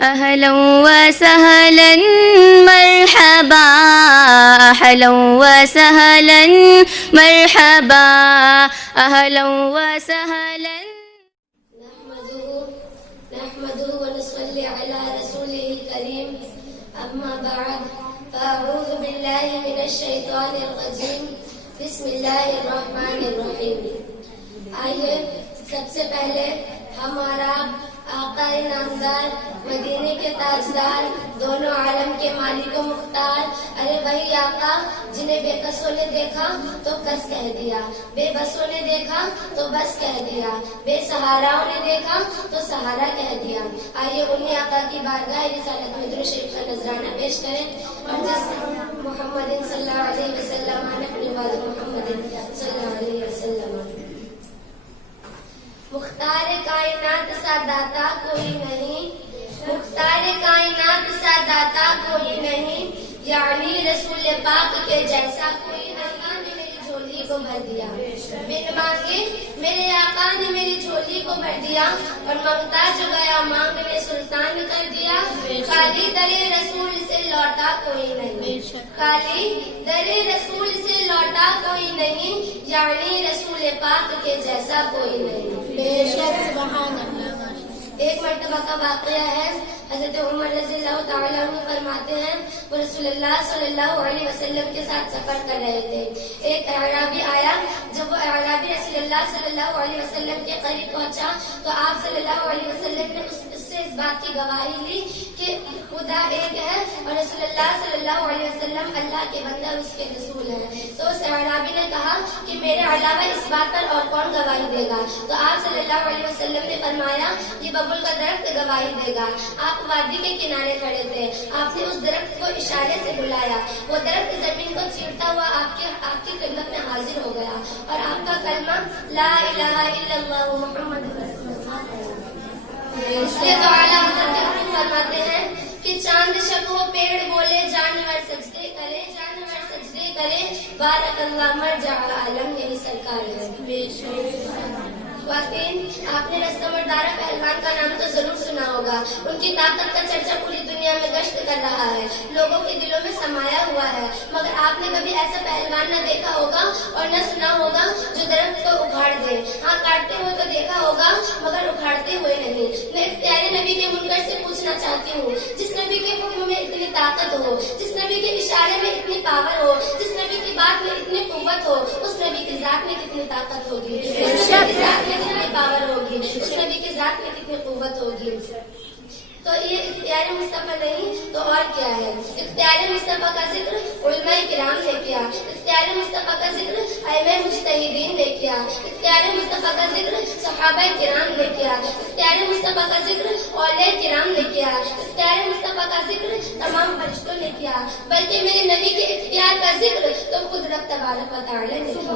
أهلا وسهلا مرحبا أهلا وسهلا مرحبا أهلا وسهلا. نحمده ونصلي على رسوله الكريم. أما بعد فأعوذ بالله من الشيطان الرجيم. بسم الله الرحمن الرحیم. آئیے سب سے پہلے ہمارا آقا نامدار مدینے کے تاجدار دونوں عالم کے مالک و مختار، ارے وہی آقا جنہیں بے کسوں نے دیکھا تو کس کہہ دیا، بے بسوں نے دیکھا تو بس کہہ دیا، بے سہاراؤں نے دیکھا تو سہارا کہہ دیا. آئیے انہی آقا کی بارگاہ رسالت میں درود شریف کا نذرانہ پیش کریں اور جس محمد صلی اللہ علیہ وسلم محمد صلی اللہ علیہ وسلم. مختار کائنات سا داتا کوئی نہیں، مختار کائنات سا داتا کوئی نہیں، یعنی رسول پاک کے جیسا کوئی نہیں. نے میری جھولی کو بھر دیا، بن مانگے میرے آقا نے میری جھولی کو بھر دیا، اور مانگتا جو گیا مانگنے سلطان کر دیا. خالی در رسول سے لوٹا کوئی نہیں، خالی در رسول سے لوٹا کوئی نہیں، یعنی رسول پاک کے جیسا کوئی نہیں. سبحان اللہ. ایک مرتبہ کا واقعہ ہے، حضرت عمر رضی اللہ تعالیٰ عنہ فرماتے ہیں وہ رسول اللہ صلی اللہ علیہ وسلم کے ساتھ سفر کر رہے تھے. ایک اعرابی آیا، جب وہ اعرابی رسول اللہ صلی اللہ علیہ وسلم کے قریب پہنچا تو آپ صلی اللہ علیہ وسلم نے اس سے اس بات کی گواہی لی کہ خدا ایک ہے اور رسول اللہ صلی اللہ علیہ وسلم اللہ کے بندہ اور اس کے رسول ہیں. تو اس اعرابی نے کہا کہ میرے علاوہ اس بات پر اور کون گواہی دے گا؟ تو آپ صلی اللہ علیہ وسلم نے فرمایا یہ ببول کا درخت گواہی دے گا. آپ وادی کے کنارے کھڑے تھے، آپ نے اس درخت کو اشارے سے بلایا، وہ درخت زمین کو چیرتا ہوا آپ کی خدمت میں حاضر ہو گیا اور آپ کا کلمہ لا الہ الا اللہ محمد رسول اللہ. اس لیے تو اعلیٰ حضرت فرماتے ہیں کہ چاند شب ہو پیڑ بولے جانور سجدے کرے، جانور سجدے کرے، بارک اللہ مرجع عالم یہی سرکار ہے. واقعی آپ نے رستم اور دارا پہلوان کا نام تو ضرور سنا ہوگا. ان کی طاقت کا چرچا پوری دنیا میں گشت کر رہا ہے، لوگوں کے دلوں میں سمایا ہوا ہے. مگر آپ نے کبھی ایسا پہلوان نہ دیکھا ہوگا اور نہ سنا ہوگا جو درخت کو اکھاڑ دے. ہاں کاٹتے ہوئے تو دیکھا ہوگا مگر اکھاڑتے ہوئے نہیں. میں پیارے نبی کے منکر سے پوچھنا چاہتی ہوں، جس نبی کے حکم میں اتنی طاقت ہو، جس نبی کے اشارے میں اتنی پاور ہو، جس نبی کی بات میں اتنی قوت ہو، اس نبی کی ذات میں کتنی طاقت ہوگی، کتنی پاور ہوگی، اس نبی کی ذات میں کتنی قوت ہوگی. تو یہ اختیار مصطفیٰ نہیں تو اور کیا ہے؟ اختیار مصطفیٰ کا ذکر علماء کرام نے کیا، اختیار مصطفیٰ کا ذکر ائمہ مجتہدین نے کیا، اختیار مصطفیٰ کا ذکر صحابہ کرام نے کیا، اختیار مصطفیٰ کا ذکر اولیاء کرام نے کیا، اختیار مصطفیٰ کا ذکر تمام فرشتوں نے کیا، بلکہ میرے نبی کے اختیار کا ذکر تو خود رب تبارک و تعالی نے کیا.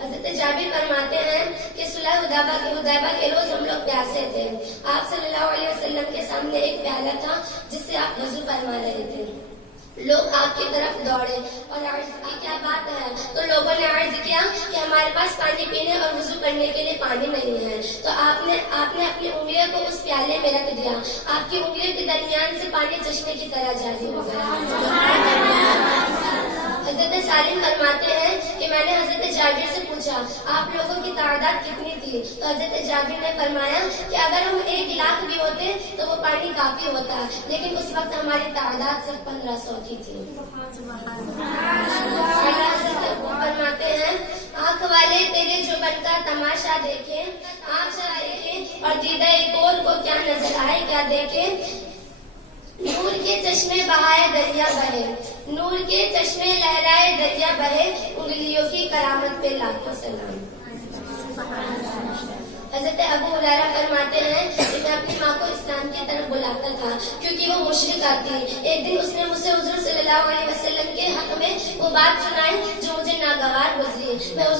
حضرت جابر فرماتے ہیں کہ صلح حدیبیہ کے روز ہم لوگ پیاسے تھے. آپ صلی اللہ علیہ وسلم کے سامنے ایک پیالہ تھا جس سے آپ وضو فرما رہے تھے. لوگ آپ کی طرف دوڑے اور عرض کی کیا بات ہے؟ تو لوگوں نے عرض کیا کہ ہمارے پاس پانی پینے اور وضو کرنے کے لیے پانی نہیں ہے. تو آپ نے اپنی انگلیوں کو اس پیالے میں رکھ دیا، آپ کی انگلیوں کے درمیان سے پانی چشمے کی طرح جاری ہو گیا. حضرت سالم فرماتے ہیں کہ میں نے حضرت جابر سے پوچھا آپ لوگوں کی تعداد کتنی تھی؟ تو حضرت جابر نے فرمایا کہ اگر ہم 1 لاکھ بھی ہوتے تو وہ پانی کافی ہوتا، لیکن اس وقت ہماری تعداد صرف 1500 کی تھی. فرماتے ہیں آنکھ والے تیرے جو بن کا تماشا دیکھیں، آنکھ دیکھیں اور دیدہ کول کو کیا نظر آئے کیا دیکھیں. نور کے چشمے بہائے دریا بہے، نور کے چشمے لہرائے دریا بہے، انگلیوں کی کرامت پہ لاکھوں سلام. حضرت ابو ہریرہ فرماتے ہیں کہ میں اپنی ماں کو اسلام کی طرف بلاتا تھا کیونکہ وہ مشرکہ تھی. ایک دن اس نے مجھ سے حضور صلی اللہ علیہ وسلم کے حق میں وہ بات سنائی جو مجھے ناگوار گزری. میں حضور